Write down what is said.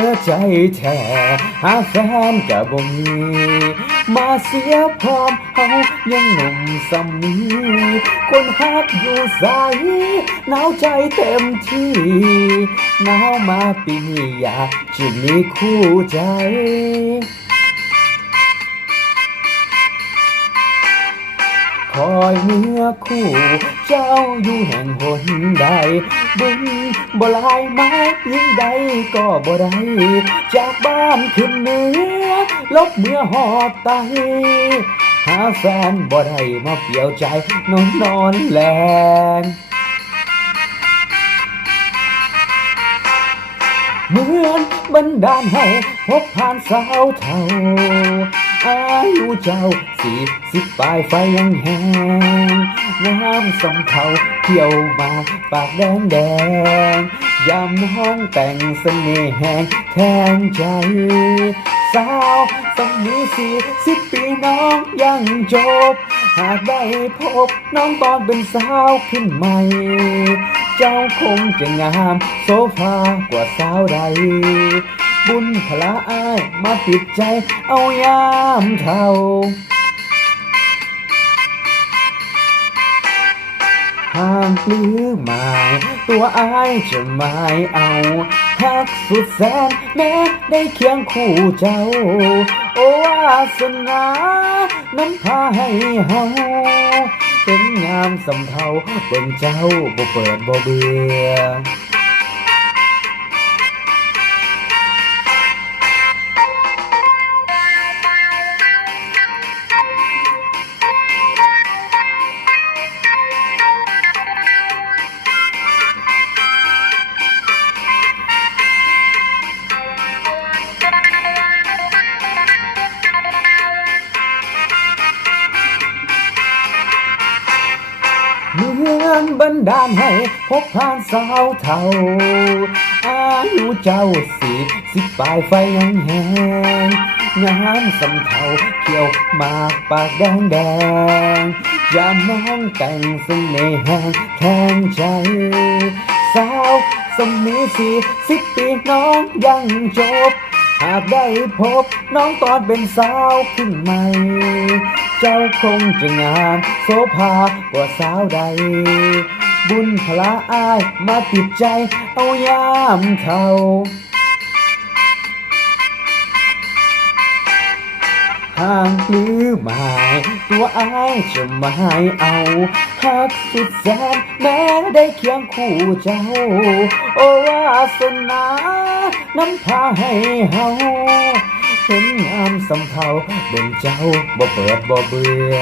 อใจแท้หาแฟนก็บ่มีมาเสียพร้อมเฮายังหนุ่มสำนีคนฮักอยู่ใสหนาวใจเต็มที่หนาวมาปีนี้อยากจะมีคู่ใจคอยเนื้อคู่เจ้าอยู่แห่งหนใดบึงบ่ลายไม้ยิ่งใดก็บ่ได้จากบ้านขึ้นเหนือลบเมื่อหอดไตหาแฟนบ่ได้มาเปลี่ยวใจนอนแลงเหมือนบันดาลให้พบผ่านสาวเท่าอายุเจ้า40ปลายไฟยังแห้งน้ำสองเทาเที่ยวมาปากแดงยามน้องแต่งเสน่ห์แห้งแทงใจสาวสมี40 ปีน้องยังจบหากได้พบน้องตอนเป็นสาวขึ้นใหม่เจ้าคงจะงามโซฟากว่าสาวใดบุญพละอ้ายมาติดใจเอายามเท่าห่างหรือหมายตัวอ้ายจะไม่เอาฮักสุดแสนแม้ได้เคียงคู่เจ้าโอ้วาสนาน้ำพาให้เฮาเป็นงามสำเทาเบิ่งเจ้าบ่เปิดบ่เบื่อเหมือนบันดาลให้พบผ่านสาวเท่าอายุเจ้า40ปลายไฟยังแห้งงามสำเทาเขียวมากปากแดงยามน้องแต่งเสน่ห์แห้งแทงใจสาวสมี40 ปีน้องยังจบหากได้พบน้องตอนเป็นสาวขึ้นใหม่เจ้าคงจะงามโสภากว่าสาวใดบุญพละอ้ายมาติดใจเอายามเท่าห่างหรือหมายตัวอ้ายจะไม่เอาหักสุดแสนแม้ได้เคียงคู่เจ้าโอ้วาสนาน้ำพาให้เฮาเห็นงามสำเทาเบิ่งเจ้าบ่เปิดบ่เบื่อ